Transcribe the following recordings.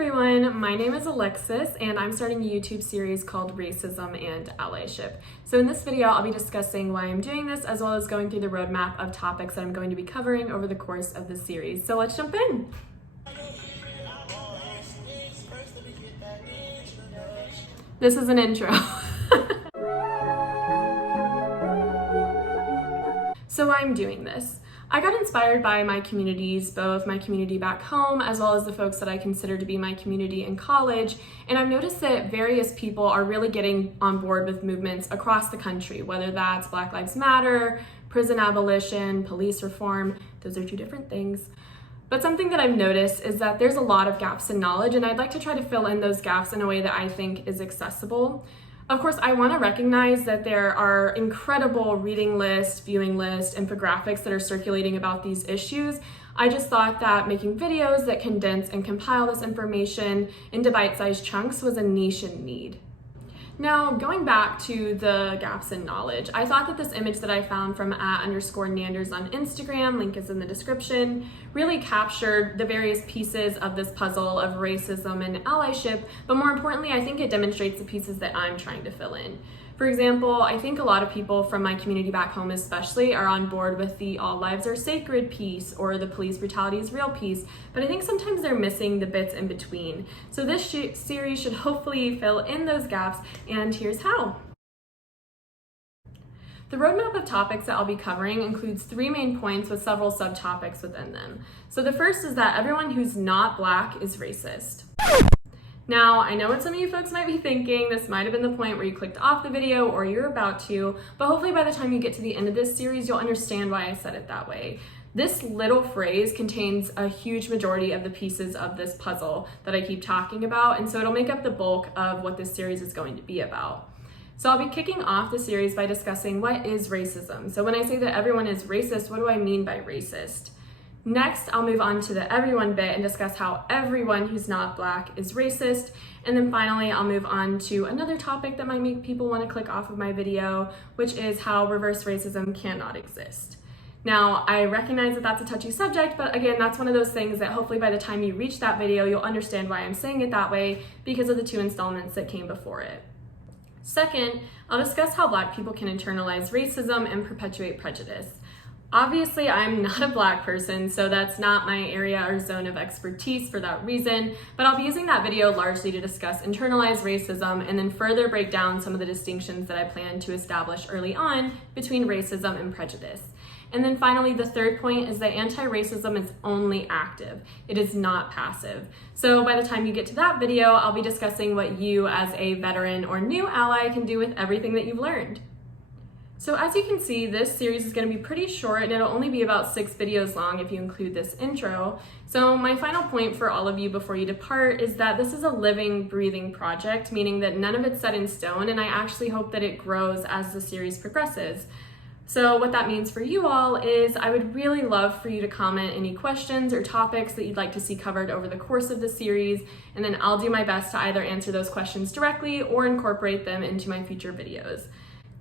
everyone, my name is Alexis and I'm starting a YouTube series called Racism and Allyship. So in this video, I'll be discussing why I'm doing this as well as going through the roadmap of topics that I'm going to be covering over the course of the series. So let's jump in. This is an intro. So why I'm doing this. I got inspired by my communities, both my community back home as well as the folks that I consider to be my community in college, and I've noticed that various people are really getting on board with movements across the country, whether that's Black Lives Matter, prison abolition, police reform. Those are two different things. But something that I've noticed is that there's a lot of gaps in knowledge, and I'd like to try to fill in those gaps in a way that I think is accessible. Of course, I want to recognize that there are incredible reading lists, viewing lists, infographics that are circulating about these issues. I just thought that making videos that condense and compile this information into bite-sized chunks was a niche in need. Now, going back to the gaps in knowledge, I thought that this image that I found from @_Nanders on Instagram, link is in the description, really captured the various pieces of this puzzle of racism and allyship, but more importantly, I think it demonstrates the pieces that I'm trying to fill in. For example, I think a lot of people from my community back home especially are on board with the all lives are sacred piece or the police brutality is real piece, but I think sometimes they're missing the bits in between. So this series should hopefully fill in those gaps, and here's how. The roadmap of topics that I'll be covering includes 3 main points with several subtopics within them. So the first is that everyone who's not Black is racist. Now, I know what some of you folks might be thinking. This might have been the point where you clicked off the video or you're about to, but hopefully by the time you get to the end of this series, you'll understand why I said it that way. This little phrase contains a huge majority of the pieces of this puzzle that I keep talking about, and so it'll make up the bulk of what this series is going to be about. So I'll be kicking off the series by discussing what is racism. So when I say that everyone is racist, what do I mean by racist? Next, I'll move on to the everyone bit and discuss how everyone who's not Black is racist. And then finally, I'll move on to another topic that might make people want to click off of my video, which is how reverse racism cannot exist. Now, I recognize that that's a touchy subject, but again, that's one of those things that hopefully by the time you reach that video, you'll understand why I'm saying it that way because of the 2 installments that came before it. Second, I'll discuss how Black people can internalize racism and perpetuate prejudice. Obviously, I'm not a Black person, so that's not my area or zone of expertise for that reason, but I'll be using that video largely to discuss internalized racism and then further break down some of the distinctions that I plan to establish early on between racism and prejudice. And then finally, the third point is that anti-racism is only active. It is not passive. So by the time you get to that video, I'll be discussing what you as a veteran or new ally can do with everything that you've learned. So as you can see, this series is going to be pretty short and it'll only be about 6 videos long if you include this intro. So my final point for all of you before you depart is that this is a living, breathing project, meaning that none of it's set in stone, and I actually hope that it grows as the series progresses. So what that means for you all is I would really love for you to comment any questions or topics that you'd like to see covered over the course of the series, and then I'll do my best to either answer those questions directly or incorporate them into my future videos.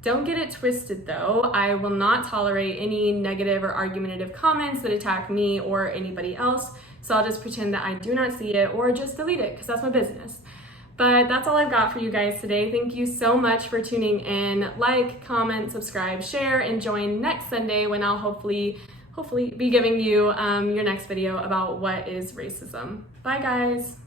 Don't get it twisted though, I will not tolerate any negative or argumentative comments that attack me or anybody else, so I'll just pretend that I do not see it or just delete it because that's my business. But that's all I've got for you guys today. Thank you so much for tuning in. Like, comment, subscribe, share, and join next Sunday when I'll hopefully be giving you your next video about what is racism. Bye guys.